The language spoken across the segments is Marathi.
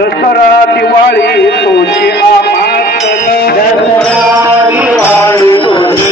दसरा दिवाळी तुझी आमातन दसरा दिवाळी तुझी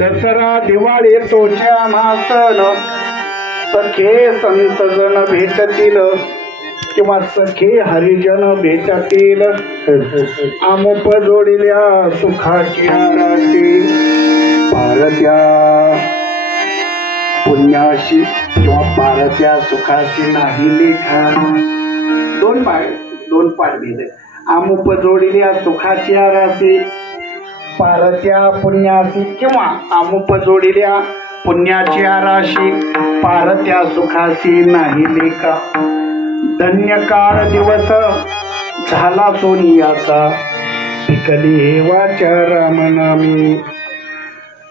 दसरा दिवाळी तोचे आम्हा सण सखे संतजन भेटतील किंवा सखे हरिजन भेटतील आमुप जोडिल्या सुखाची आरती पारत्या पुण्याशी किंवा पारत्या सुखाची नाही लेखा दोन पाठ दिले आमुप जोडिल्या सुखाची आरती पारत्या पुण्यासी किंवा आमुप जोडिल्या पुण्याची राशी पारत्या सुखासी नाही लेखा धन्य काळ दिवस झाला सोनियाचा पिकली हेवाच्या रामनामी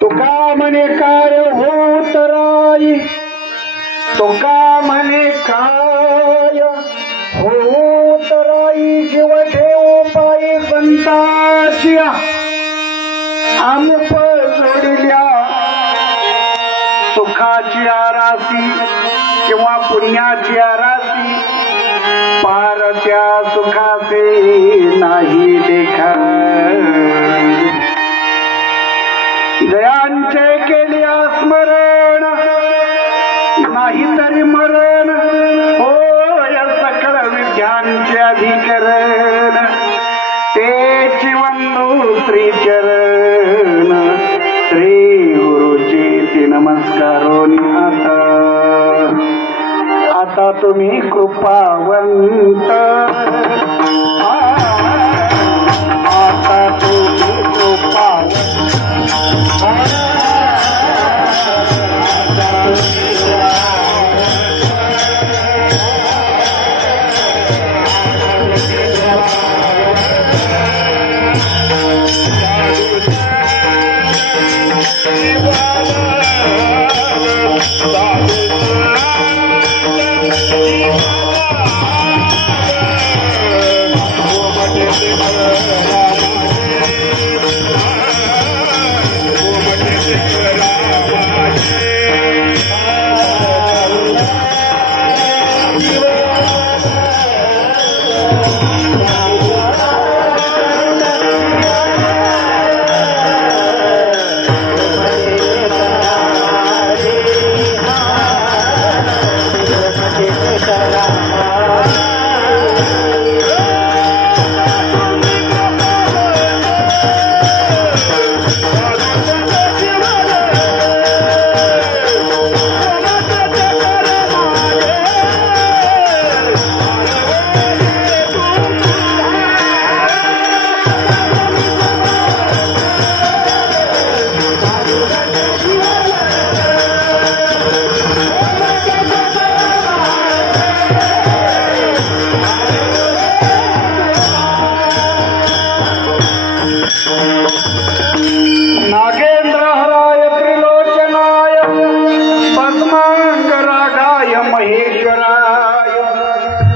तुका म्हणे काय होत राई तुका म्हणे काय होत राई जीव ठेव पायी संताची आमुप जोडिल्या सुखाची आरासी किंवा पुण्याची आरासी पारत्या सुखाचे नाही लेखा जयांचे केले स्मरण नाही तरी मरण होय सकळ विद्यांचे अधिकरण तेची वंदू श्रीचरण श्री गुरुची नमस्कारोनी आता तुम्ही कृपावंत आता तुम्ही कृपावंत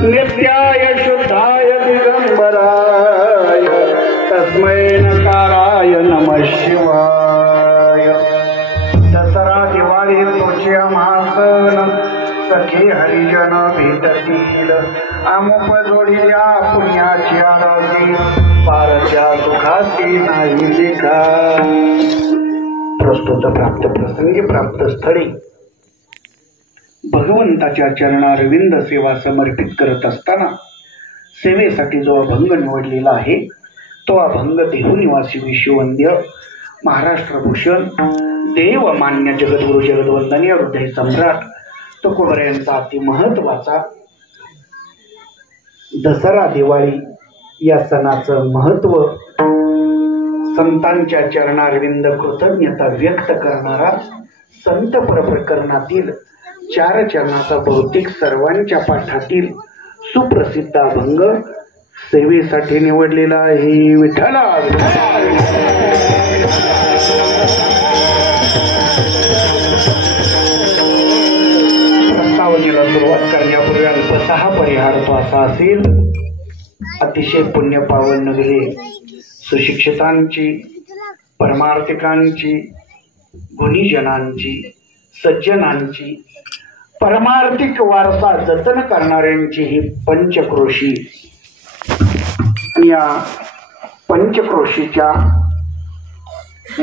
नित्याय शुद्धाय दिगंबराय तस्मै नकाराय नमः शिवाय। दसरा दिवाळी तुझे महासन सखे हरिजन भेटतील आमुप जोडिल्या पुण्याची आरती पारच्या सुखाची नाही लेखा। प्रस्तुत प्राप्त प्रसंगी प्राप्त स्थळी भगवंताच्या चरणारविंद सेवा समर्पित करत असताना सेवेसाठी जो अभंग निवडलेला आहे तो अभंग देहू निवासी विश्ववंद्य महाराष्ट्रभूषण देव मान्य जगद्गुरु जगद्वंदनीय हृदय सम्राट तुकोबरा यांचा अति महत्वाचा दसरा दिवाळी या सणाचं महत्व संतांच्या चरणारविंद कृतज्ञता व्यक्त करणारा संत प्रकरणातील 4 चरणाचा बहुतेक सर्वांच्या पाठातील सुप्रसिद्ध अभंग सेवेसाठी निवडलेला आहे. विठ्ठला प्रस्तावनेला सुरुवात करण्यापूर्वी अल्पसा परिहार तो असा असेल. अतिशय पुण्य पावन नगरे सुशिक्षितांची, परमार्थिकांची, गुणीजनांची, सज्जनांची, परमार्थिक वारसा जतन करणाऱ्यांची ही पंचक्रोशी. या पंचक्रोशीच्या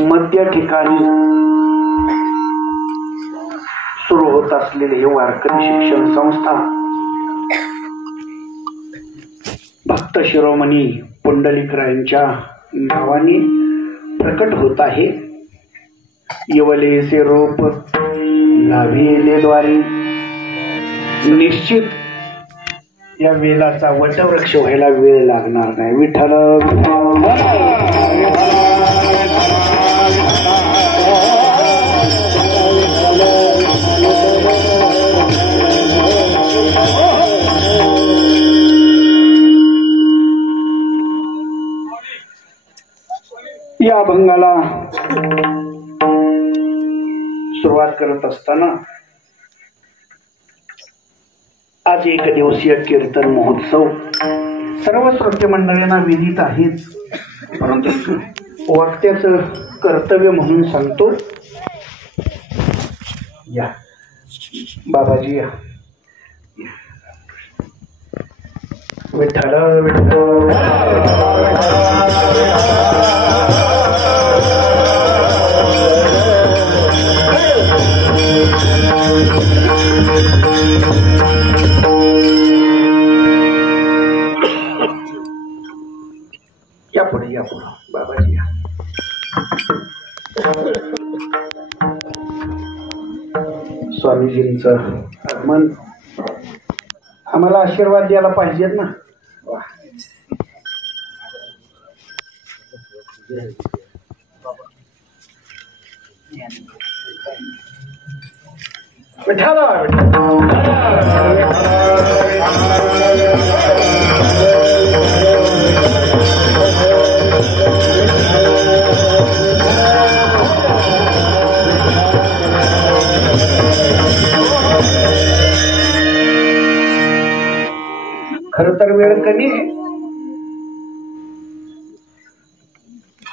मध्य ठिकाणी सुरू होत असलेले हे वारकरी शिक्षण संस्था भक्त शिरोमणी पुंडलिकरायांच्या नावाने प्रकट होत आहे. येवलेसे रूप लाभिले द्वारी. निश्चित या वेलाचा वटवृक्ष व्हायला वेळ लागणार नाही. विठ्ठल या अभंगाला सुरुवात करत असताना आज 1 दिवसीय कीर्तन महोत्सव सर्व श्रोते मंडळींना विदित आहेच, परंतु वक्त्याचं कर्तव्य म्हणून सांगतो. या बाबाजी या. विठ्ठल विठ्ठल या पुढे बाबाजी या. स्वामीजींचं आगमन आम्हाला आशीर्वाद द्यायला पाहिजेत ना. खरं तर वेळ कमी आहे.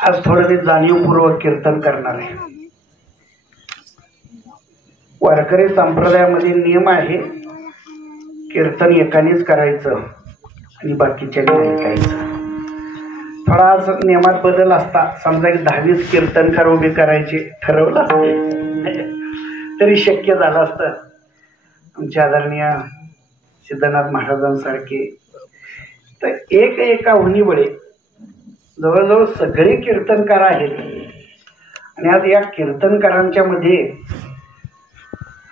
आज थोडं मी जाणीवपूर्वक कीर्तन करणार आहे. वारकरी संप्रदायामध्ये नियम आहे कीर्तन एकानेच करायचं आणि बाकीच्यांनी ऐकायचं. थोडा आज नियमात बदल असता. समजा 10-20 कीर्तनकार उभे करायचे ठरवलं असते तरी शक्य झालं असतं. आमच्या आदरणीय सिद्धनाथ महाराजांसारखे तर एका हुनीबळे जवळजवळ सगळे कीर्तनकार आहेत. आणि आज या कीर्तनकारांच्या मध्ये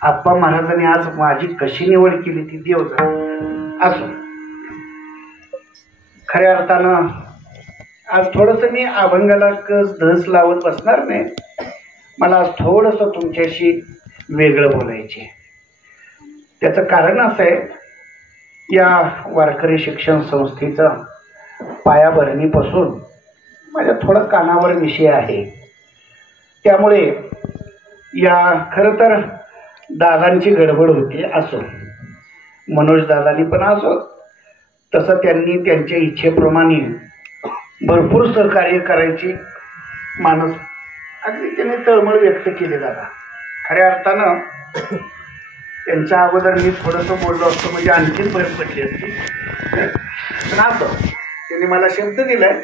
आप्पा महाराजांनी आज माझी कशी निवड केली ती देव जाणे. असो, खऱ्या अर्थानं आज थोडंसं मी अभंगाला धस लावत बसणार नाही. मला आज थोडंसं तुमच्याशी वेगळं बोलायचे. त्याचं कारण असं आहे, या वारकरी शिक्षण संस्थेचं पायाभरणीपासून माझ्या थोडं कानावर विषय आहे. त्यामुळे या खरं तर दादांची गडबड होती. असो, मनोज दादांनी पण असो, तसं त्यांनी त्यांच्या इच्छेप्रमाणे भरपूर सहकार्य करायची मानस अगदी त्यांनी तळमळ व्यक्त केली. दादा खऱ्या अर्थानं त्यांच्या अगोदर मी थोडंसं बोललो असतो म्हणजे आणखीन भर पडली असती. पण असं त्यांनी मला शब्द दिलाय,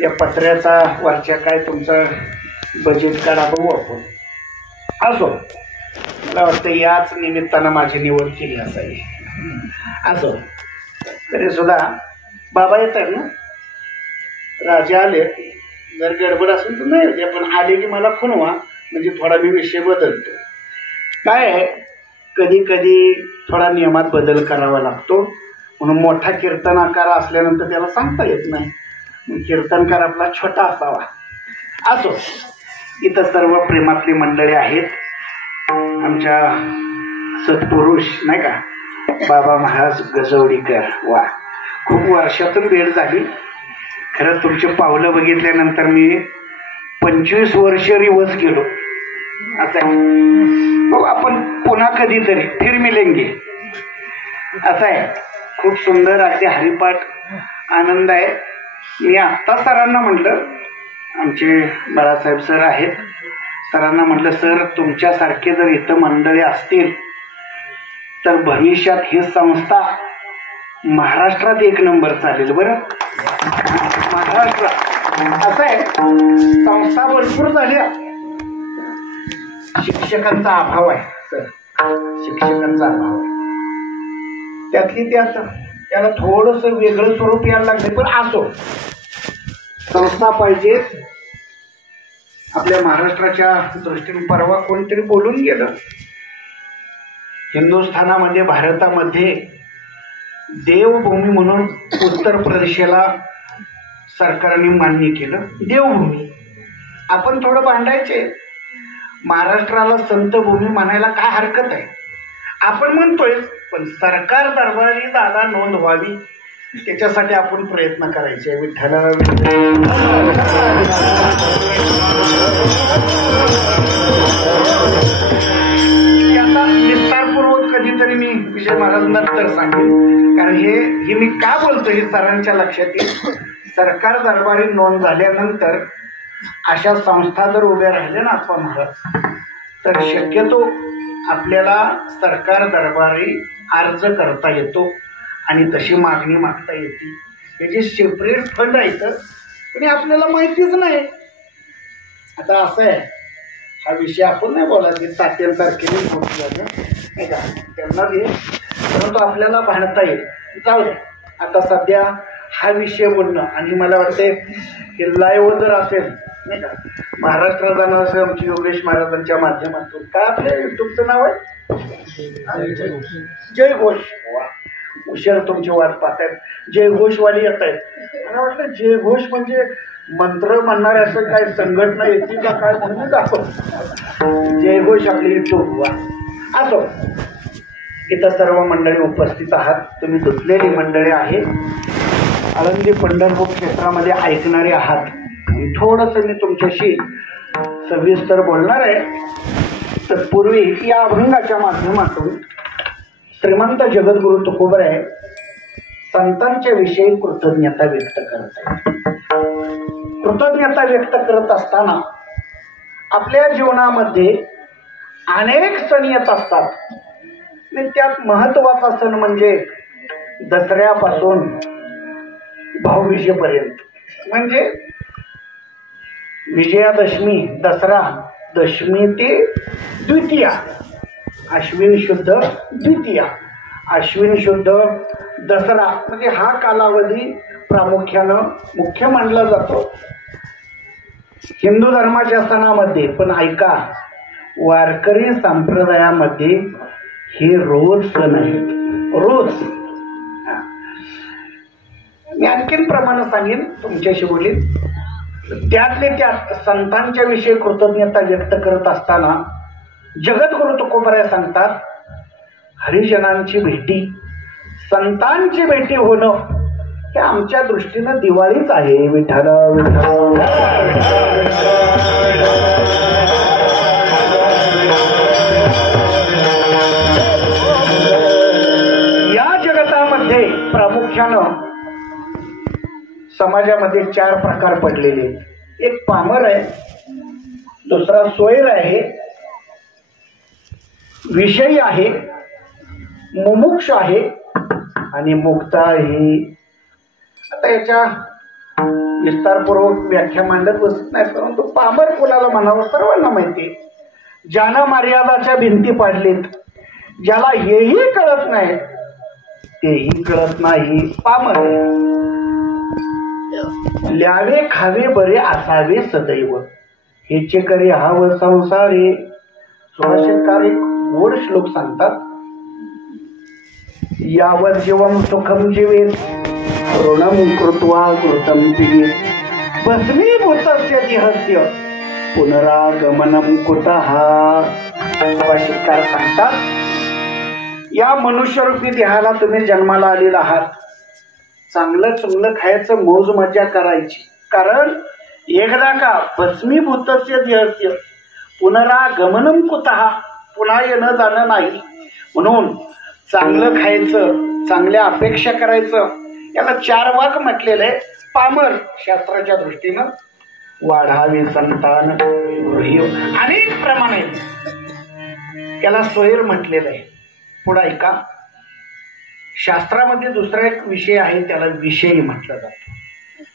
या पत्र्याचा वरच्या काय तुमचं बजेट काढा बघू आपण. असो, मला वाटतं याच निमित्तानं माझी निवड केली असावी. असो तरी सुद्धा बाबा येत आहे ना, राजा आले, जर गडबड असेल तर नाही होते, पण आले की मला खुणवा, म्हणजे थोडा मी विषय बदलतो. काय आहे, कधी कधी थोडा नियमात बदल करावा लागतो, म्हणून मोठा कीर्तनाकार असल्यानंतर त्याला सांगता येत नाही, कीर्तनकार आपला छोटा असावा. असो, इथं सर्व प्रेमातली मंडळी आहेत. आमच्या सत्पुरुष नाही का बाबा महाराज गजवडीकर, वा खूप वर्षातून भेट झाली. खरं तुमचे पावलं बघितल्यानंतर मी 25 वर्ष रिवर्स केलो. असं आहे, बघू आपण पुन्हा कधीतरी फिर मिलेंगे. असं आहे, खूप सुंदर अगदी हरिपाठ आनंद आहे. मी आत्ता सरांना म्हटलं, आमचे बाळासाहेब सर आहेत, सरांना म्हटलं सर तुमच्यासारखे जर इथं मंडळी असतील तर भविष्यात ही संस्था महाराष्ट्रात 1 नंबर चालेल. बरं, महाराष्ट्रात असं आहे, संस्था भरपूर झाल्या, शिक्षकांचा अभाव आहे सर, शिक्षकांचा अभाव आहे. त्यातली त्यात त्याला थोडंसं वेगळं स्वरूप यायला लागले, पण असो संस्था पाहिजे. आपल्या महाराष्ट्राच्या दृष्टीने परवा कोणतरी बोलून गेलं, हिंदुस्थानामध्ये भारतामध्ये देवभूमी म्हणून उत्तर प्रदेशला सरकारने मान्य केलं. देवभूमी आपण थोडं भांडायचे, महाराष्ट्राला संतभूमी म्हणायला काय हरकत आहे, आपण म्हणतोय, पण सरकार दरबारी दादा नोंद व्हावी त्याच्यासाठी आपण प्रयत्न करायचे. विठ्ठल याचा विस्तारपूर्वक कधीतरी मी विजय महाराजांना तर सांगेन, कारण हे मी का बोलतो हे सरांच्या लक्षात येईल. सरकार दरबारी नोंद झाल्यानंतर अशा संस्था जर उभ्या राहिल्या ना आप्पा महाराज, तर शक्यतो आपल्याला सरकार दरबारी अर्ज करता येतो आणि तशी मागणी मागता येते. हे जे सेपरेट फंड आहेत पण आपल्याला माहितीच नाही. आता असं आहे, हा विषय आपण नाही बोलायचे, तात्यांसारखे झालं नाही का, त्यांना दे, परंतु आपल्याला भांडता येईल. जाऊ दे, आता सध्या हा विषय बोलणं, आणि मला वाटते की लाईव्ह जर असेल नाही का, महाराष्ट्रात जाणं असेल आमची योगेश महाराजांच्या माध्यमातून, काय आपल्या युट्यूबचं नाव आहे जय घोष. वा, उशीर तुमची वाट पाहतायत, जय घोषवाली येत आहेत. मला वाटलं जय घोष म्हणजे मंत्र म्हणणारे असं काय संघटना येतील का काय म्हणून दाखव. जय घोष आपली युट्यूब. वा, असो, इथं सर्व मंडळी उपस्थित आहात, तुम्ही दुसलेली मंडळी आहे, आळंदी पंढरपूर क्षेत्रामध्ये ऐकणारे आहात. थोडंसं मी तुमच्याशी सविस्तर बोलणार आहे. तत्पूर्वी या अभंगाच्या माध्यमातून श्रीमंत जगद्गुरु तुकोबराय संतांच्या विषयी कृतज्ञता व्यक्त करत आहे. कृतज्ञता व्यक्त करत असताना आपल्या जीवनामध्ये अनेक सण येत असतात, आणि त्यात महत्वाचा सण म्हणजे दसऱ्यापासून भाऊबीजेपर्यंत, म्हणजे विजयादशमी, दसरा, दशमी ते द्वितीया, अश्विन शुद्ध द्वितीया, अश्विन शुद्ध दसरा, म्हणजे हा कालावधी प्रामुख्यानं मुख्य मानला जातो हिंदू धर्माच्या सणामध्ये. पण ऐका, वारकरी संप्रदायामध्ये हे रोज सण आहेत, रोज. मी आणखीन प्रमाणे सांगेन, तुमच्याशी बोलीन. त्यातले त्यात संतांच्या विषयी कृतज्ञता व्यक्त करत असताना जगद्गुरु तुकोबराय सांगतात, हरिजनांची भेटी, संतांची भेटी होणं हे आमच्या दृष्टीनं दिवाळीच आहे. विठ्ठल विठ्ठल. या जगतामध्ये प्रामुख्यानं समाजामध्ये 4 प्रकार पडलेले. एक पामर आहे, दुसरा सोयर आहे, विषयी आहे, मुमुक्ष आहे आणि मुक्त आहे. आता याच्या विस्तारपूर्वक व्याख्या मांडत बसत नाही, परंतु पामर कोणाला म्हणावं सर्वांना माहिती. ज्यानं मर्यादाच्या भिंती पाडलीत, ज्याला हेही कळत नाही तेही कळत नाही पामर. ल्यावे खावे बरे असावे सदैव, हेचे करे हाव संसारे. सुभाषितकार एक गोड श्लोक सांगतात, यावर जीवम सुखम जीवेत ऋणम कृत्वा कृतम पिबेत, भस्मीभूतस्य देहस्य पुनरागमनम कुतः. सुभाषितकार सांगतात, या मनुष्यरूपी देहाला तुम्ही जन्माला आलेला आहात, चांगलं चुंगलं खायचं, मौज मजा करायची, कारण एकदा का भस्मीभूतस्य देहस्य पुनरागमनम कुतः, पुन्हा येणं जाणं नाही. म्हणून चांगलं खायचं, चांगल्या अपेक्षा करायचं, याला 4 वाक म्हटलेलं आहे. पामर शास्त्राच्या दृष्टीनं वाढावे संतान, अनेक प्रमाणे याला सोयर म्हटलेलं आहे. पुढे ऐका, शास्त्रामध्ये दुसरा एक विषय आहे, त्याला विषयी म्हटलं जातं.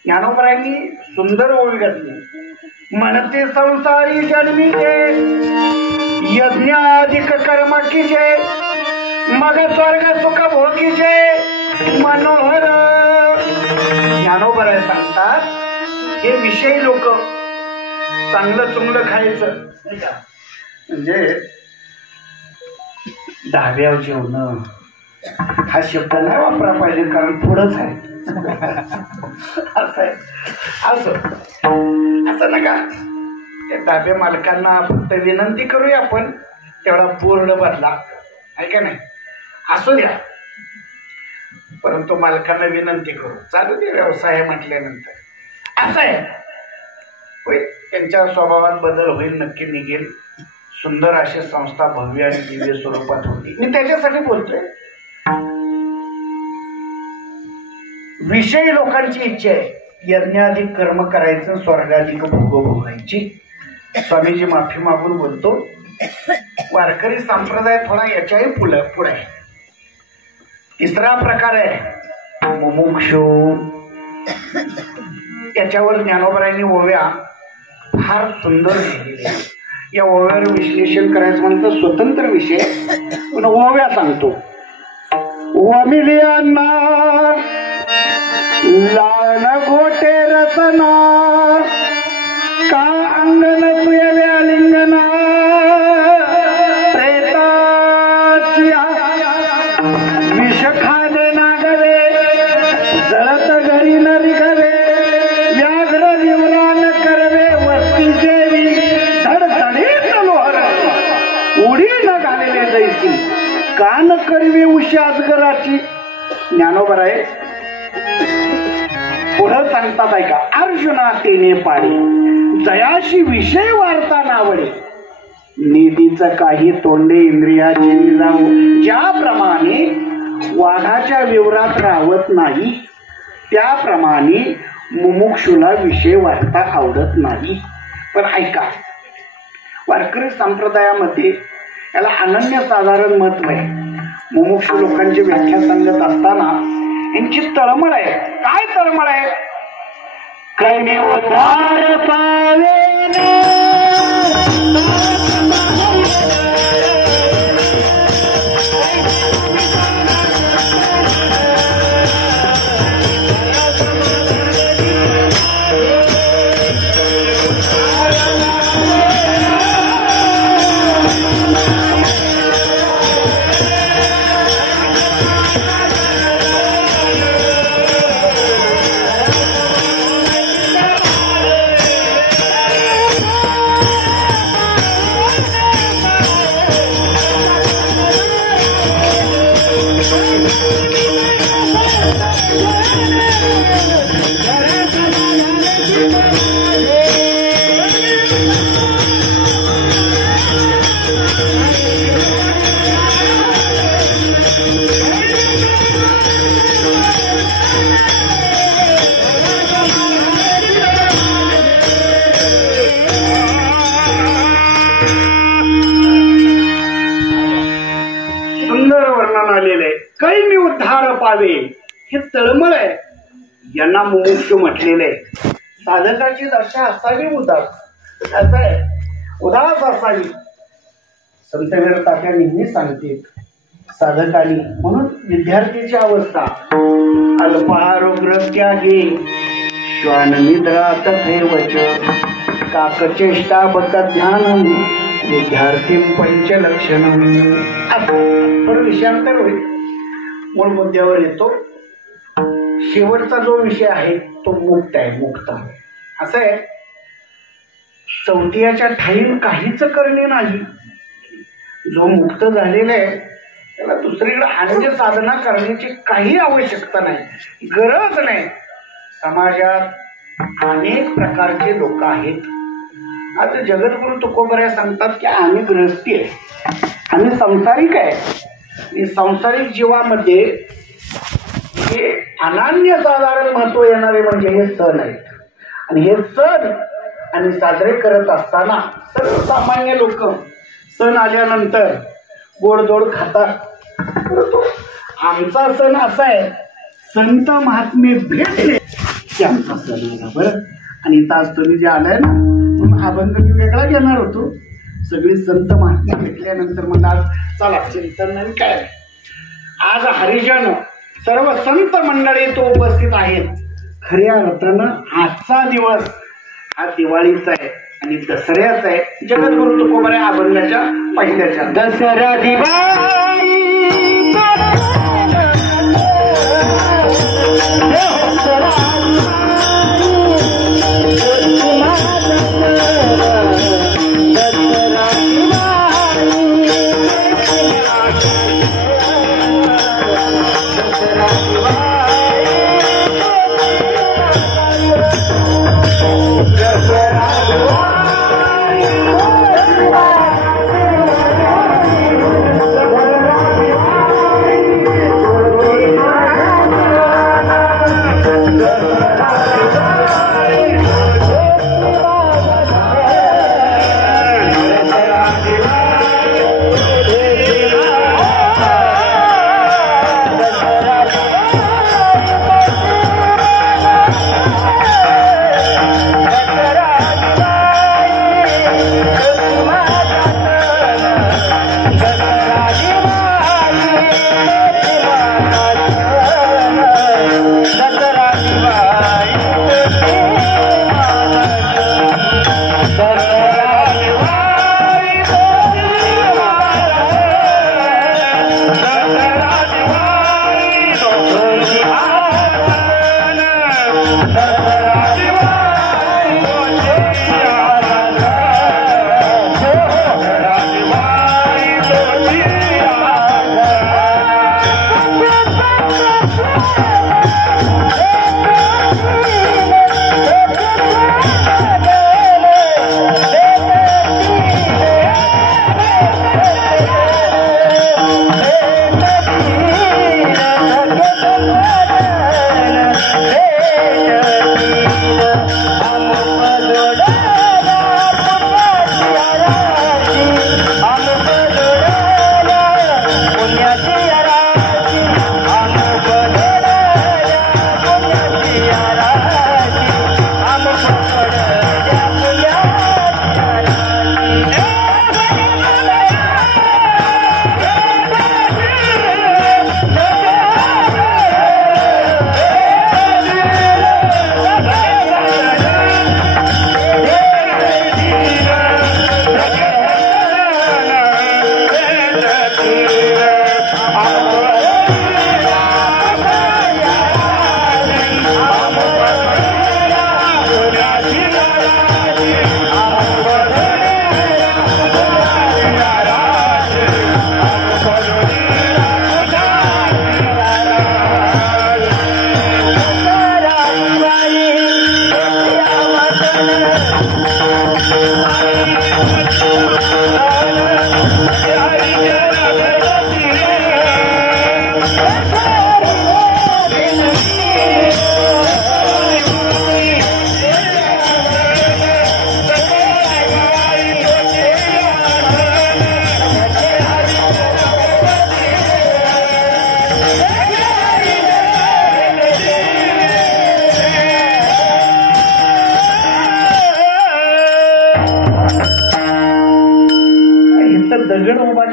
ज्ञानोबरायांनी सुंदर ओळी घातली, म्हणते संसारी जन्मीचे यज्ञाधिक कर्म कीजे, मग स्वर्ग सुख भोगीचे मनोहर. ज्ञानोबराय सांगतात, हे विषयी लोक चांगलं चुंगलं खायचं नाही का, म्हणजे धाब्यावर जेवण हा शब्द नाही वापरा पाहिजे, कारण पुढंच आहे. असं आहे, असं नका. त्या धाब्या मालकांना फक्त विनंती करूया आपण, तेवढा पूर्ण बदला आहे का नाही, असू द्या. परंतु मालकांना विनंती करू, चालू दे व्यवसाय म्हटल्यानंतर. असं आहे होय, त्यांच्या स्वभावात बदल होईल, नक्की निघेल. सुंदर अशी संस्था भव्य आणि दिव्य स्वरूपात होती. मी त्याच्यासाठी बोलतोय. विषयी लोकांची इच्छा आहे यज्ञाधिक कर्म करायचं, स्वर्गाधिक भोग भोगायची. स्वामीजी माफी मागून बोलतो, वारकरी संप्रदाय थोडा याच्याही पुढे आहे. तिसरा प्रकार आहे मुमुक्षु. त्याच्यावर ज्ञानोबरायांनी ओव्या फार सुंदर लिहिलेल्या. या ओव्यावर विश्लेषण करायचं म्हणतं स्वतंत्र विषय, पण ओव्या सांगतो. वमिलियांना लान घोटे रसना, का अंगण सुयव्या लिंगना, प्रेताची विष खादे नागवे, जळत घरी न रिघवे, व्याघ्र जीवरान करवे, वस्ती जेवी धडधडीत लोहर, उडी न घालेले जैसी, कान करवे उशी अजगराची. ज्ञानोबराय पुढं सांगतात ऐका, अर्जुना तेने पाडी, जयाशी विषय वार्ता नावडे, निधीचं काही तोंडे इंद्रियाची जाऊ. ज्याप्रमाणे वाघाच्या विवरात राहत नाही, त्याप्रमाणे मुमुक्षुला विषय वार्ता आवडत नाही. पण ऐका, वारकरी संप्रदायामध्ये याला अनन्यसाधारण महत्व आहे. मुमुक्षु लोकांची व्याख्या सांगत असताना यांची तळमळ आहे. काय तळमळ आहे? कैने उद्धार पावेने, कैने उद्धार पावे, हे तळमळ आहे. यांना मुमुक्षु म्हटलेलं आहे. साधकाची दशा असावी उदास, असं आहे, उदास असावी. संतवीर तात्या नेहमी सांगतील साधकांनी, म्हणून विद्यार्थीची अवस्था अल्पारोग्य त्यागे श्वान निद्रा तथैवच काकचेष्टा बद्ध ध्यान विद्यार्थी पंचलक्षण. पण विषयांतर होईल, मूळ मुद्द्यावर येतो. शेवटचा जो विषय आहे तो मुक्त आहे. मुक्त असं आहे, चौथीच्या ठाईन काहीच करणे नाही. जो मुक्त झालेला आहे त्याला दुसरीकडे अन्य साधना करण्याची काही आवश्यकता नाही, गरज नाही. समाजात अनेक प्रकारचे लोक आहेत. आता जगद्गुरु तुकोबऱ्या सांगतात की आम्ही गृहस्थी आहे, आम्ही संसारिक आहे. आणि संसारिक जीवामध्ये हे अनन्यसाधारण महत्व येणारे म्हणजे हे सण आहेत. आणि हे सण आणि साजरे करत असताना सर्वसामान्य लोक सण आल्यानंतर गोडधोड खातात. आमचा सण असा आहे, संत महात्मे भेटले की आमचा सण आहे. बरं, आणि इथं आज तुम्ही जे आलाय ना, म्हणून अभंग मी वेगळा घेणार होतो. सगळी संत महात्मे भेटल्यानंतर मला आज चला चिंतन नाही काय. आज हरिजन सर्व संत मंडळी तो उपस्थित आहेत. खऱ्या अर्थानं आजचा दिवस हा दिवाळीचा आहे आणि दसऱ्याचा आहे. जगद्गुरु तुकोबऱ्या अभंगाच्या पहिल्याच्या दसरा दिवाळी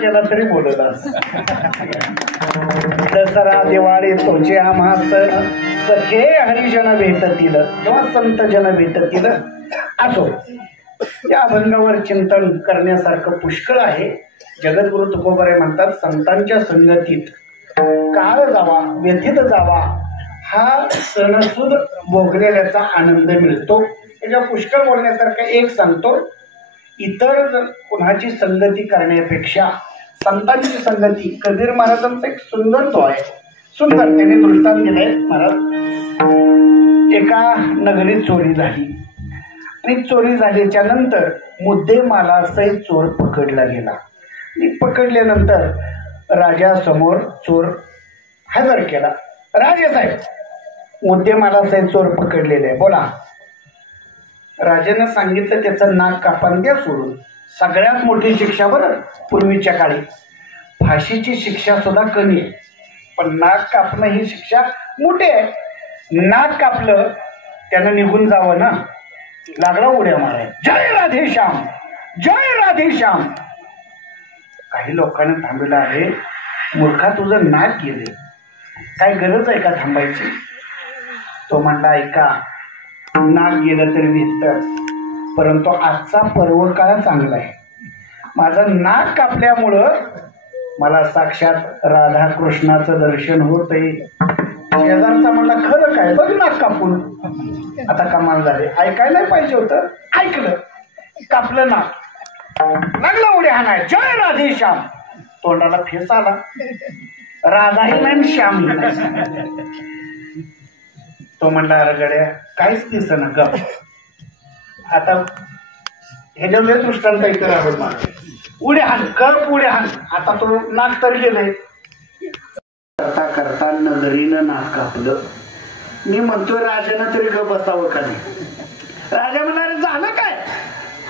केला तरी बोलला. दसरा दिवाळी तोचे आम्हा सण सखे हरिजन भेटतील किंवा संत जन भेटतील. असो, या अभंगावर चिंतन करण्यासारखं पुष्कळ आहे. जगद्गुरु तुकोबारे म्हणतात, संतांच्या संगतीत काळ जावा, व्यथित जावा, हा सणसूद भोगलेल्याचा आनंद मिळतो. त्याच्या पुष्कळ बोलण्यासारखं एक सांगतो, इतर कुणाची संगती करण्यापेक्षा संतांची संगती. कबीर महाराजांचा एक सुंदर तो आहे, सुंदर त्याने दृष्टांत दिलाय. महाराज, एका नगरीत चोरी झाली आणि चोरी झाल्याच्या नंतर मुद्देमाला सहित चोर पकडला गेला. पकडल्यानंतर राजासमोर चोर हजर केला. राजे साहेब, मुद्देमाला सहित चोर पकडलेले आहे, बोला. राजानं सांगितलं, त्याचं नाक कापान द्या सोडून. सगळ्यात मोठी शिक्षा बरं, पूर्वीच्या काळी फाशीची शिक्षा सुद्धा कमी आहे, पण नाक कापणं ही शिक्षा मोठी आहे. नाक कापलं, त्यानं निघून जावं ना, लागला उड्या माराय, जय राधेश्याम, जय राधेश्याम. काही लोकांना थांबलेलं आहे, मूर्खा तुझं नाक गेले, काय गरज आहे का थांबायची. तो म्हणला, ऐका, नाक गेलं तरी भेटतं, परंतु आजचा पर्व काळ चांगला आहे. माझं नाक कापल्यामुळं मला साक्षात राधाकृष्णाचं दर्शन होत आहे. शेजारचा म्हणला, खरं काय, बघ नाक कापून. आता कमाल झाले, ऐकायला पाहिजे होतं, ऐकलं, कापलं नाक, लागला उड्या हाणाय, जय राधेश्याम. तोंडाला फेस आला, राधाही नाही श्यामही नाही. तो म्हणला, अरे गड्या, काहीच दिसना ग. आता ह्याच्यामुळे दृष्टांत इतर आहोत, उड्या हाण, कप उड्या हाण. आता तो नाक तर गेले. करता करता नगरीनं नाक कापलं. मी म्हणतोय, राजानं तरी ग बसावं का नाही. राजा म्हणणार, झालं काय,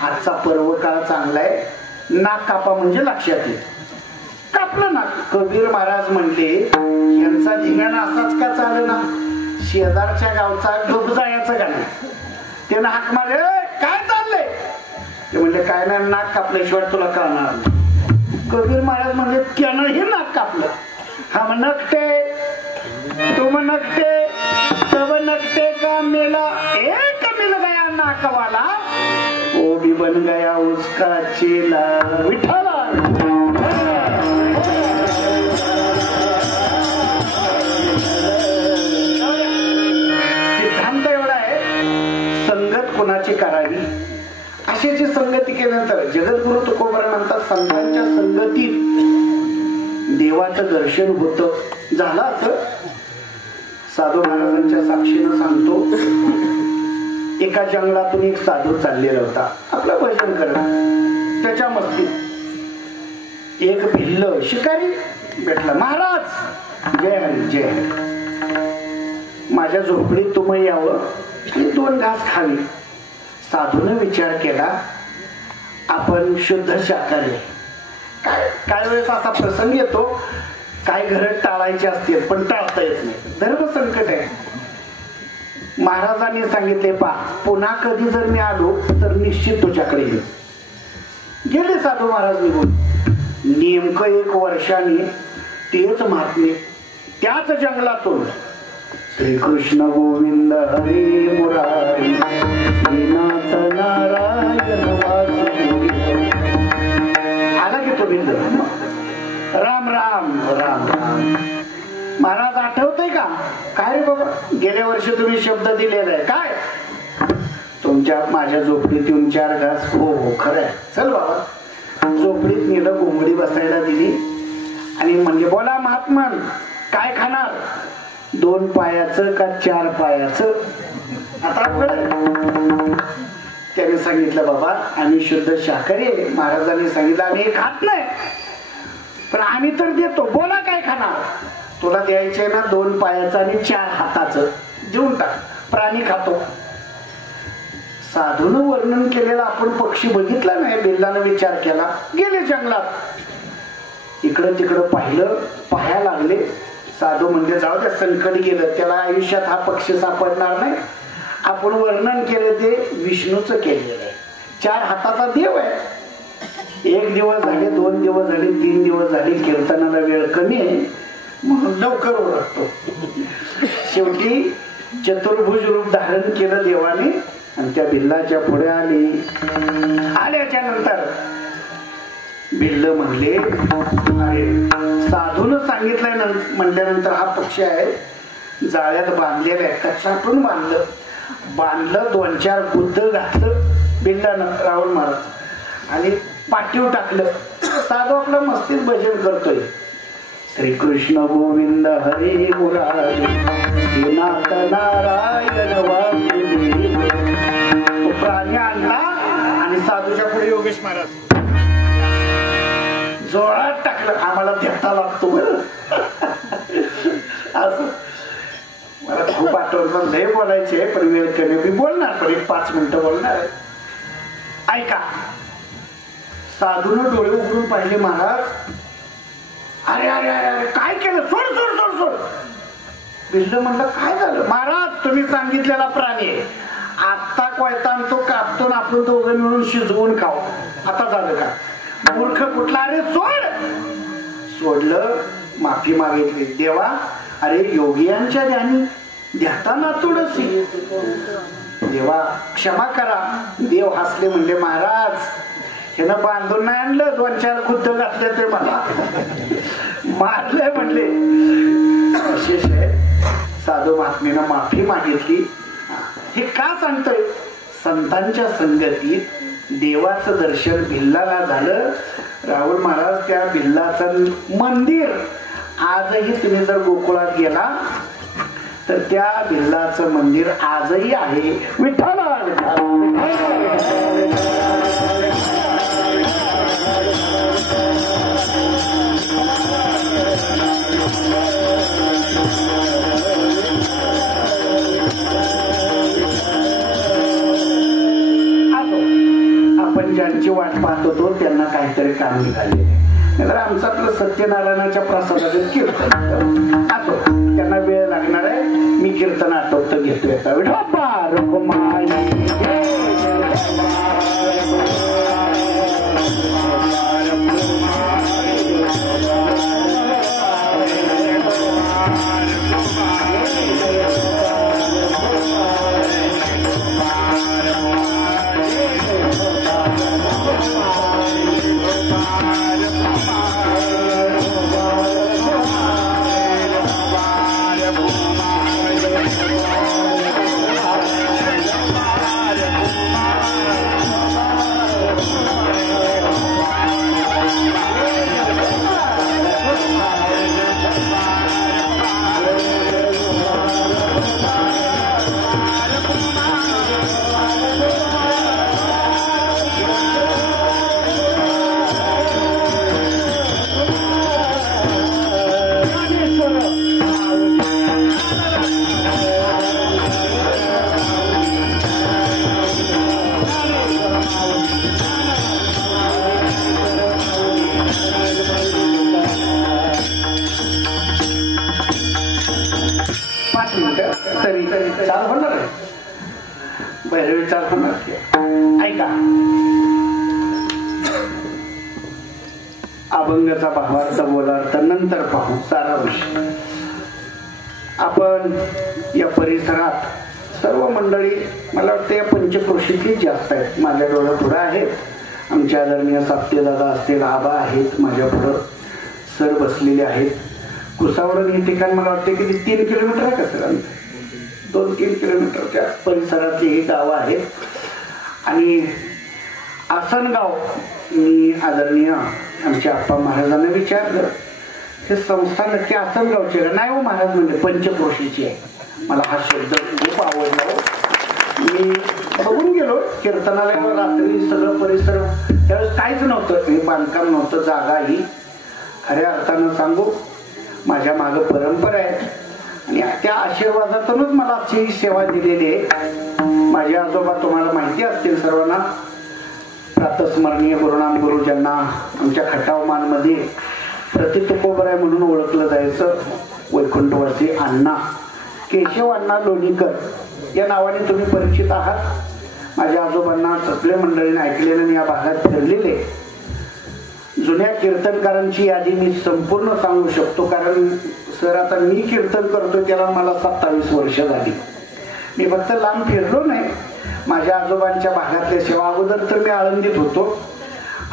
आजचा पर्व काळ चांगला आहे, नाक कापा म्हणजे लक्षात येईल. कापलं नाक. कबीर महाराज म्हणले, यांचा धिंगाणा असाच का चालू ना, शेजारच्या गावचा डोब जायचं का नाही. त्यानं हाक मारले, काय चाललंय. ते म्हणले, काय नाही, नाक कापल्याशिवाय तुला कळणार. कबीर महाराज म्हणले, त्यानं हे नाक कापलं. हा मग नकटे, तुम नकटे, तब नकटे का मेला, एक मिल गया नाकवाला, वो भी बन गया उसका चेला. विठ्ठला. सिद्धांत एवढा आहे, संगत कोणाची करावी, अशाची संगती केल्यानंतर जगद्गुरु तुकोबार म्हणतात, संतांच्या संगतीत देवाचं दर्शन होतं. झालं असं साधू महाराजांच्या साक्षीनं सांगतो, एका जंगलातून एक साधू चाललेला होता, आपलं भजन करत. त्याच्या मस्तीत एक भिल्ल शिकारी भेटला. महाराज, जय हरी, जय हरी, माझ्या झोपडीत तुम्ही यावं, 2 घास खावी. साधूने विचार केला, आपण शुद्ध शाकाहारी. काय वेळेस असा प्रसंग येतो, काय घरं टाळायचे असतील पण टाळता येत नाही, धर्म संकट आहे. महाराजांनी सांगितले, पा पुन्हा कधी जर मी आलो तर निश्चित तुझ्याकडे येईल. गेले साधू महाराज निघून. नेमकं 1 वर्षाने तेच महात्मे त्याच जंगलातून श्रीकृष्ण गोविंद हरी मुरारी श्रीनाथ नारायण वासुदेव आला की तो बिंद. राम राम राम राम. महाराज, आठवतंय का, काय रे बाबा, गेल्या वर्षी तुम्ही शब्द दिलेला आहे, काय तुमच्या माझ्या झोपडीत येऊन 4 घास. हो हो, खरं आहे. चल बाबा. झोपडीत नेलं, घोंगडी बसायला दिली आणि म्हणजे, बोला महात्मन, काय खाणार, 2 पायाचं का 4 पायाचं. आता त्याने सांगितलं, बाबा आम्ही शुद्ध शाकाहारी आहे. महाराजांनी सांगितलं, आम्ही हे खात नाही, पण आम्ही तर देतो. बोला काय खाणार. तुला द्यायचंय ना 2 पायाचं आणि 4 हाताचं, देऊन टाक, प्राणी खातो. साधून वर्णन केलेला आपण पक्षी बघितला नाही. बिल्लानं विचार केला, गेले जंगलात, इकडं तिकडं पाहिलं, पाहायला लागले. साधू म्हणजे, जाऊ द्या, संकट गेलं, त्याला आयुष्यात हा पक्षी सापडणार नाही. आपण वर्णन केलं ते विष्णूचं केलेलं आहे, 4 हाताचा देव आहे. एक दिवस झाले, 2 दिवस झाले, 3 दिवस झाले, कीर्तनाला वेळ कमी आहे म्हणून लवकर ओळखतो. शेवटी चतुर्भुज रूप धारण केलं देवाने आणि त्या भिल्लाच्या पुढे आली. आल्याच्या नंतर भिल्ल म्हणले, अरे साधून सांगितलंय म्हणल्यानंतर हा पक्षी आहे जाळ्यात बांधलेला आहे, कचाटून बांधलं 2-4 गुद्द घातलं भिल्लानं रावण महाराज आणि पाठीव टाकलं. साधू आपलं मस्तीत भजन करतोय, श्रीकृष्ण गोविंद हरी मुरारी श्रीनाथ नारायण वासुदेव. तो प्राणी आणला आणि साधूच्या पुढे योगेश महाराज जोरात टाकलं. आम्हाला देता लागतो बरं असं. मला खूप आठवण लय बोलायचे पण वेळ कमी. मी बोलणार पण 5 मिनिटं बोलणार आहे. ऐका. साधून डोळे उघडून पाहिले महाराज. अरे अरे अरे अरे काय केलं? सोड सोड सोड सोड. भिल्ल म्हणलं काय झालं? महाराज तुम्ही सांगितलेला प्राणी आहे, आत्ता कोयता आणतो कापतो ना आपण दोघं मिळून शिजवून खाऊ. आता झालं का? मूर्ख कुठला? अरे सोड. सोडलं. माफी मागितली. देवा अरे योगियांच्या ध्यानी ध्याताना थोडसी देवा क्षमा करा. देव हसले म्हणले महाराज ह्यानं बांधून नाही आणलं, 2-4 खुद्द घातले ते मला मारले म्हणले. विशेष आहे साधू महात्मेनं माफी मागितली. हे का सांगतोय? संतांच्या संगतीत देवाचं दर्शन भिल्लाला झालं. राहुल महाराज त्या भिल्लाचं मंदिर आजही तुम्ही जर गोकुळात गेला तर त्या भिल्लाचं मंदिर आजही आहे. विठ्ठल आपण ज्यांची वाट पाहत होतो त्यांना काहीतरी काम निघाले. तर आमचं आपलं सत्यनारायणाच्या प्रसादाचं कीर्तन असो, त्यांना वेळ लागणार आहे. मी कीर्तन आटोपत घेतोय. ऐका. अभंगाचा भावार्थ बोलार्थ नंतर पाहू. सारांश आपण या परिसरात सर्व मंडळी मला वाटतं या पंचक्रोशीतली जास्त आहेत. माझ्या डोळ्या पुढं आहेत. आमच्या आदरणीय साप्ते दादा असतील, आबा आहेत माझ्या पुढं, सर बसलेले आहेत. कुसावडन हे ठिकाण मला वाटतं की 3 किलोमीटर आहे का सर? 2-3 किलोमीटरच्या परिसरातली ही गावं आहेत. आणि आसनगाव मी आदरणीय आमच्या आप्पा महाराजांना विचारलं हे संस्था नक्की आसनगावची का? नाही हो महाराज म्हणजे पंचक्रोशीची आहे. मला हा शब्द खूप आवडला. मी बघून गेलो कीर्तनालयावर रात्री सगळं परिसर. त्यावेळेस काहीच नव्हतं, हे बांधकाम नव्हतं, जागा ही. खऱ्या अर्थानं सांगू माझ्या मागं परंपरा आहे आणि त्या आशीर्वादातूनच मला आजची सेवा दिलेली आहे. माझे आजोबा तुम्हाला माहिती असतील सर्वांना, प्रातस्मरणीय गुरुनाम गुरु ज्यांना आमच्या खटावमानमध्ये प्रतितुकोबराय म्हणून ओळखलं जायचं, वैकुंठवासी अण्णा केशव अण्णा लोणीकर या नावाने तुम्ही परिचित आहात. माझ्या आजोबांना सगळे मंडळीने ऐकलेले आणि या भागात फिरलेले. जुन्या कीर्तनकारांची यादी मी संपूर्ण सांगू शकतो, कारण सर आता मी कीर्तन करतोय त्याला मला 27 वर्ष झाली. मी फक्त लांब फिरलो नाही, माझ्या आजोबांच्या भागातल्या सेवा. अगोदर तर मी आळंदीत होतो,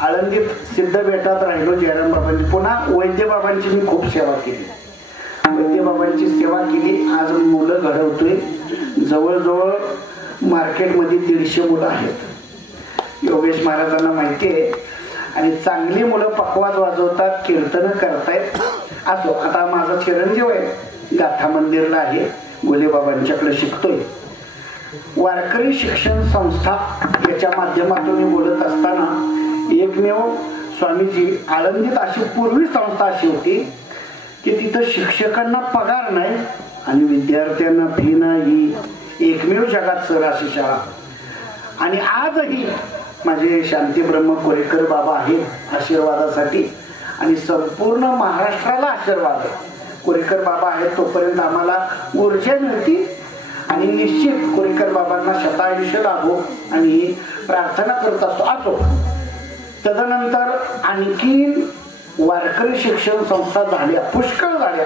आळंदीत सिद्धबेटात राहिलो जयराम बाबांची. पुन्हा वैद्यबाबांची मी खूप सेवा केली, वैद्यबाबांची सेवा केली. आज मुलं घडवतोय, जवळजवळ मार्केटमध्ये 150 मुलं आहेत, योगेश महाराजांना माहिती आहे. आणि चांगली मुलं पकवाज वाजवतात, कीर्तन करतायत. असो, आता माझा चिरंजीव आहे, गाथा मंदिरला आहे, गोलेबाबांच्याकडे शिकतोय. वारकरी शिक्षण संस्था याच्या माध्यमातून मी बोलत असताना एकमेव स्वामीजी, आळंदीत अशी पूर्वी संस्था अशी होती की तिथं शिक्षकांना पगार नाही आणि विद्यार्थ्यांना फी नाही, एकमेव जगात सर अशी शाळा. आणि आजही माझे शांती ब्रह्म कोरेकर बाबा आहेत आशीर्वादासाठी, आणि संपूर्ण महाराष्ट्राला आशीर्वाद आहे. कोरेकर बाबा आहेत तोपर्यंत आम्हाला ऊर्जा मिळते, आणि निश्चित कोरेकर बाबांना शतायुष्य लाभो आणि प्रार्थना करत असतो. असो, तदनंतर आणखी वारकरी शिक्षण संस्था झाल्या, पुष्कळ झाल्या.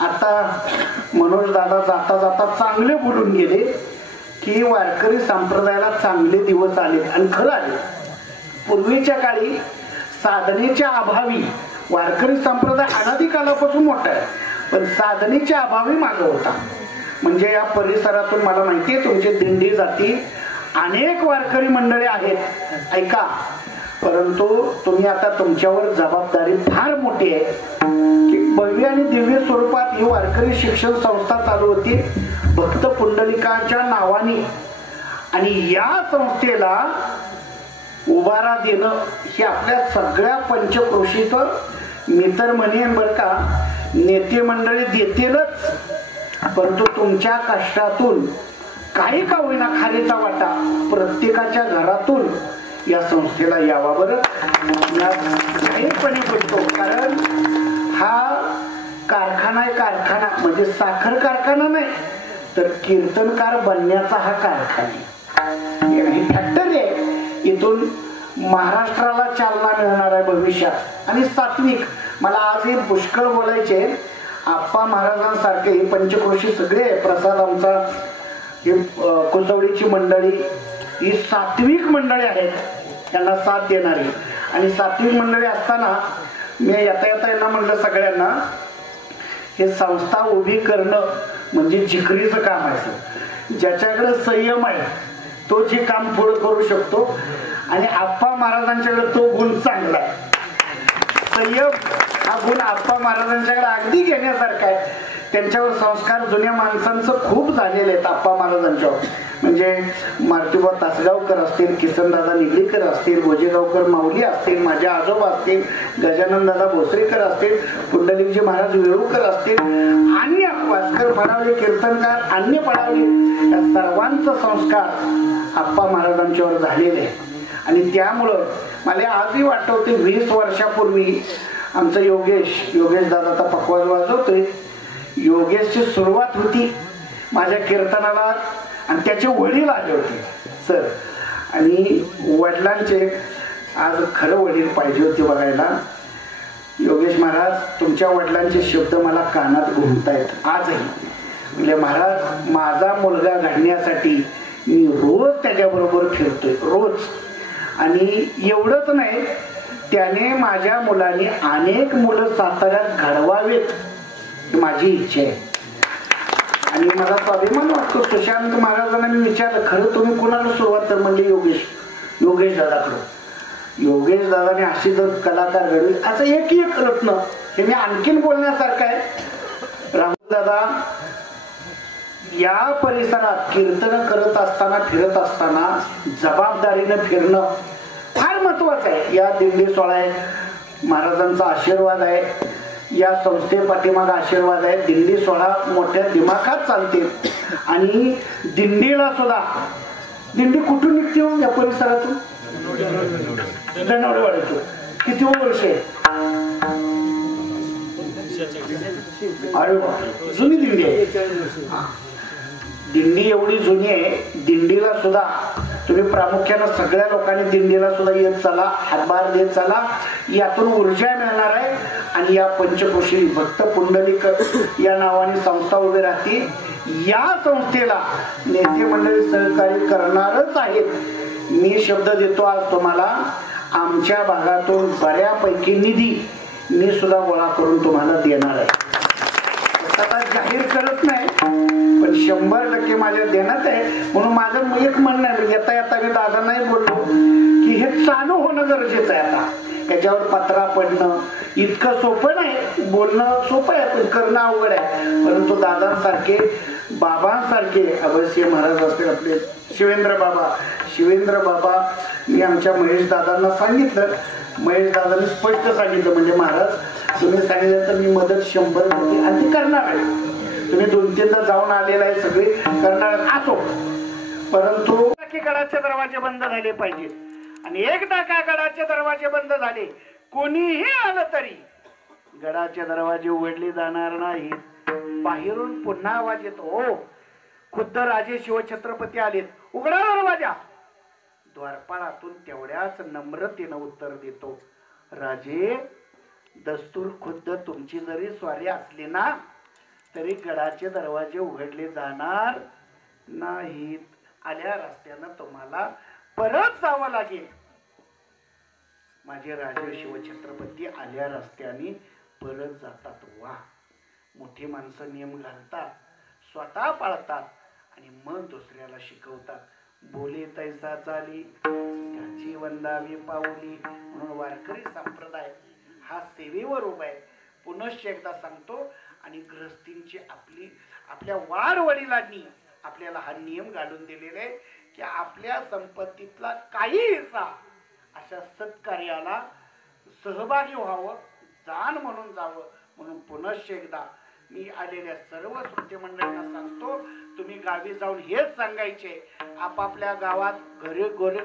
आता मनोज दादा जाता जाता चांगले बोलून गेले की वारकरी संप्रदायाला चांगले दिवस आले, आणि खरं आले. पूर्वीच्या काळी साधनेच्या अभावी वारकरी संप्रदाय अनादी कालापासून मोठा आहे, पण साधनेच्या अभावी मागे होता. म्हणजे या परिसरातून मला माहिती आहे तुमची दिंडी जाती, अनेक वारकरी मंडळी आहेत, ऐका. परंतु तुम्ही आता तुमच्यावर जबाबदारी फार मोठी आहे की भव्य आणि दिव्य स्वरूपात ही वारकरी शिक्षण संस्था चालू होती भक्त पुंडलिकाच्या नावाने, आणि या संस्थेला उभारा देणं हे आपल्या सगळ्या पंचक्रोशीचं मी तर म्हणेन बरं का, नेते मंडळी देतीलच, परंतु तुमच्या कष्टातून काही का होईना खालीचा वाटा प्रत्येकाच्या घरातून या संस्थेला यावा. बरं, बोलतो, कारण हा कारखाना आहे, कारखाना म्हणजे साखर कारखाना नाही, तर कीर्तनकार बनण्याचा हा कारखाना आहे, फॅक्टरी आहे. इथून महाराष्ट्राला चालना मिळणार आहे भविष्यात. आणि सात्विक, मला आज हे पुष्कळ बोलायचे. आप्पा महाराजांसारखे पंचक्रोशी सगळे प्रसाद आमचा, कुसवडीची मंडळी ही सात्विक मंडळी आहेत, त्यांना साथ देणारी. आणि सात्विक मंडळी असताना मी येता येता यांना म्हणलं सगळ्यांना, हे संस्था उभी करणं म्हणजे जिकरीचं काम आहे. ज्याच्याकडे संयम आहे तो जे काम पुढे करू शकतो, आणि आप्पा महाराजांच्याकडे तो गुण चांगला आहे. संयम हा गुण आप्पा महाराजांच्याकडे अगदी घेण्यासारखा आहे. त्यांच्यावर संस्कार जुन्या माणसांचं खूप झालेले आहेत आप्पा महाराजांच्यावर. म्हणजे मारुतीबा तासगावकर असतील, किसनदादा निगडीकर असतील, गोजेगावकर माऊली असतील, माझे आजोबा असतील, गजानन दादा भोसरीकर असतील, पुंडलिकजी महाराज वेळूकर असतील, अन्य भास्कर पडावले कीर्तनकार, अन्य पडावले, या सर्वांचा संस्कार आप्पा महाराजांच्यावर झालेले आहे. आणि त्यामुळं मला आजही वाटतं 20 वर्षापूर्वी आमचं योगेश दादा आता पकवाज वाजवतोय, योगेशची सुरुवात होती माझ्या कीर्तनाला, आणि त्याचे वडील आले होते सर. आणि वडिलांचे आज खरं वडील पाहिजे होते बघायला. योगेश महाराज, तुमच्या वडिलांचे शब्द मला कानात घुमतायत आजही. म्हणजे महाराज, माझा मुलगा घडण्यासाठी मी रोज त्याच्याबरोबर फिरतोय, रोज. आणि एवढंच नाही, त्याने माझ्या मुलांनी अनेक मुलं साताऱ्यात घडवावेत ही माझी इच्छा आहे. आणि मला स्वाभिमान वाटतो. सुशांत महाराजांना मी विचारलं, खरं तुम्ही कुणाला सुरुवात? तर म्हणले योगेश दादाकडं. योगेश दादाने अशी जर कलाकार घडवी, असं एक रत्न हे मी आणखीन बोलण्यासारखं आहे. राहुल दादा या परिसरात कीर्तन करत असताना, फिरत असताना जबाबदारीनं फिरणं फार महत्वाचं आहे. या दिंडी सोहळा आहे, महाराजांचा आशीर्वाद आहे, या संस्थे पाठीमागे आशीर्वाद आहे. दिंडी सोहळा मोठ्या दिमाखात चालते. आणि दिंडीला सुद्धा, दिंडी कुठून निघते हो या परिसरातून? धनवडेवाडीतून. किती वर्ष आहे? अरे वा, जुनी दिंडी आहे. दिंडी एवढी जुनी आहे, दिंडीला सुद्धा तुम्ही प्रामुख्यानं सगळ्या लोकांनी दिंडीला सुद्धा येत चला, हातभार देत चला. यातून ऊर्जा मिळणार आहे आणि या पंचकोशी भक्त पुंडलिक या नावाने संस्था उभी राहते. या संस्थेला नेते मंडळी सहकार्य करणारच आहेत. मी शब्द देतो आज तुम्हाला, आमच्या भागातून बऱ्यापैकी निधी मी सुद्धा गोळा करून तुम्हाला देणार आहे. आता जाहीर करत नाही पण 100% माझ्या देण्यात आहे. म्हणून माझं एक म्हणणं आहे, येता येता मी दादा नाही बोललो की हे चालू होणं गरजेचं आहे. आता याच्यावर पत्रा पडणं इतकं सोपं नाही, बोलणं सोपं आहे पण करणं अवघड आहे. परंतु दादांसारखे बाबांसारखे अवश्य महाराज असतील आपले शिवेंद्र बाबा मी आमच्या महेश दादांना सांगितलं. महेश दादांनी स्पष्ट सांगितलं, म्हणजे महाराज तुम्ही सांगितलं तर मी मदत 100% आणि ती करणार आहे. तुम्ही 2-3दा जाऊन आलेला आहे, सगळे करणार असो. परंतु गडाचे दरवाजे बंद झाले पाहिजेत आणि एकदा का गडाचे दरवाजे बंद झाले, कोणीही आलं तरी गडाचे दरवाजे उघडले जाणार नाहीत. बाहेरून पुन्हा आवाज येतो, हो खुद्द राजे शिवछत्रपती आलेत, उघडा दरवाजा. द्वारपाळातून तेवढ्याच नम्रतेनं उत्तर देतो, राजे दस्तूर खुद्द तुमची जरी स्वारी असली ना तरी गडाचे दरवाजे उघडले जाणार नाहीत. आल्या रस्त्यानं तुम्हाला परत जावं लागेल. माझे राजे शिवछत्रपती आल्या रस्त्याने परत जातात. वा, मोठी माणसं नियम घालतात, स्वतः पाळतात आणि मग दुसऱ्याला शिकवतात. बोले तैसा चाली त्याची वंदावी पाऊली. म्हणून वारकरी संप्रदाय हा सेवेवर उभा आहे. पुनश्च एकदा सांगतो, आणि गृहस्थींची आपल्या वाडवडिलांनी आपल्याला हा नियम घालून दिलेला आहे की आपल्या संपत्तीतला काही हिस्सा अशा सत्कार्याला सहभागी व्हावं, दान म्हणून जावं. म्हणून पुनश्च एकदा मी आलेल्या सर्व श्रोते मंडळींना सांगतो, तुम्ही गावी जाऊन हेच सांगायचे, आपापल्या गावात घरी घरी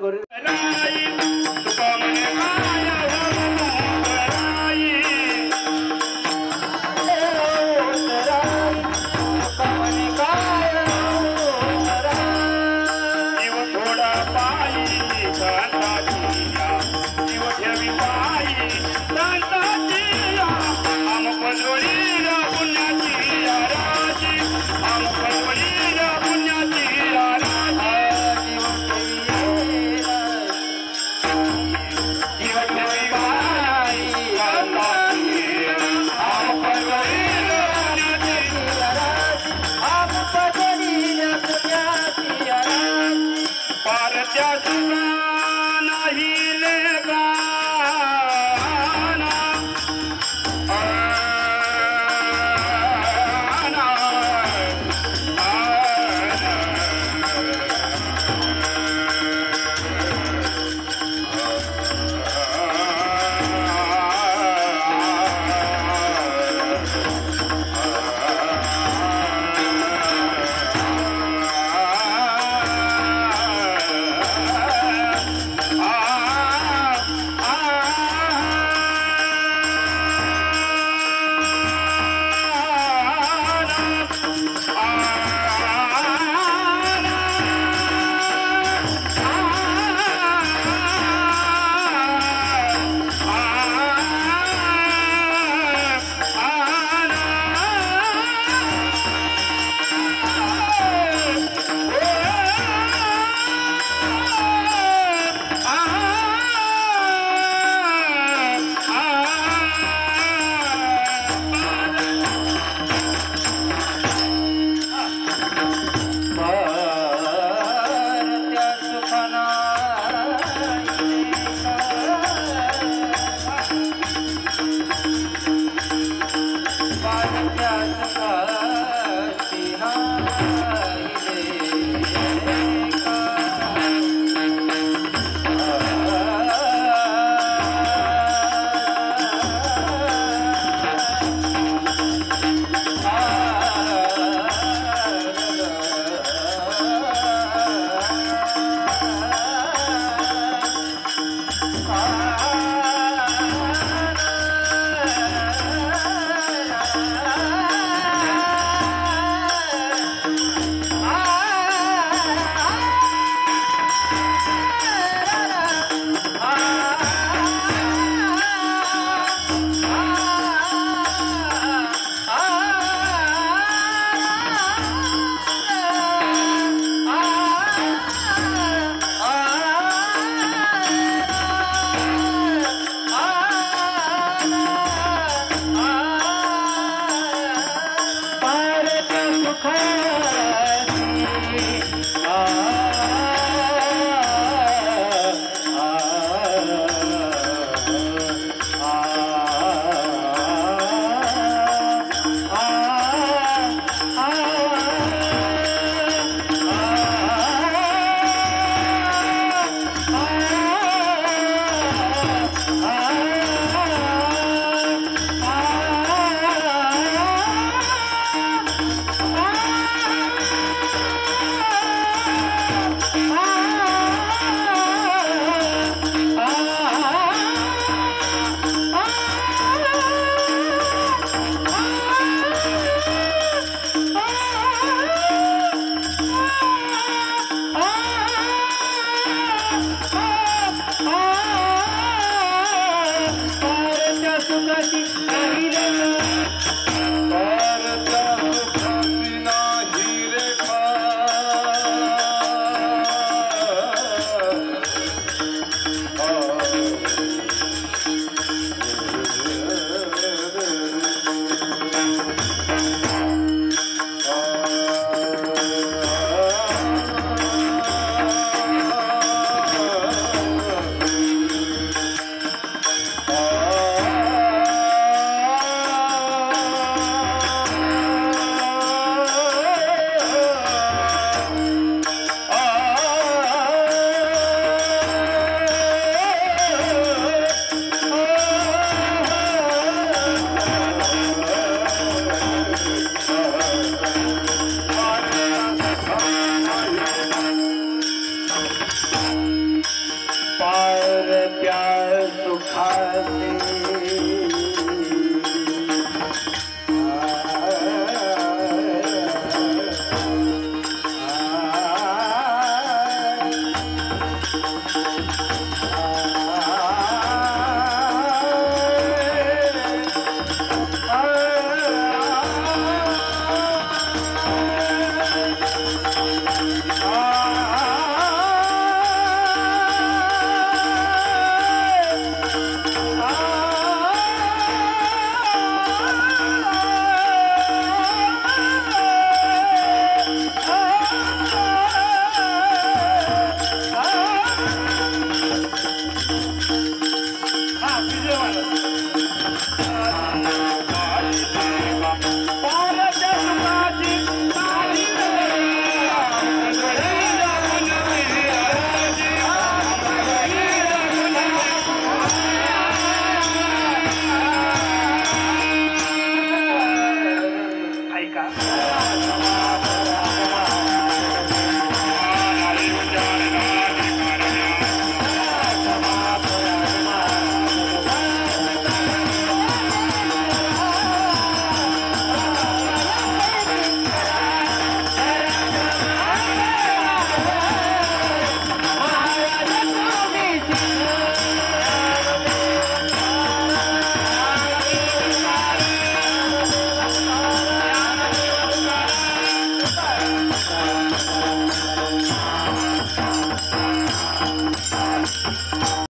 Ah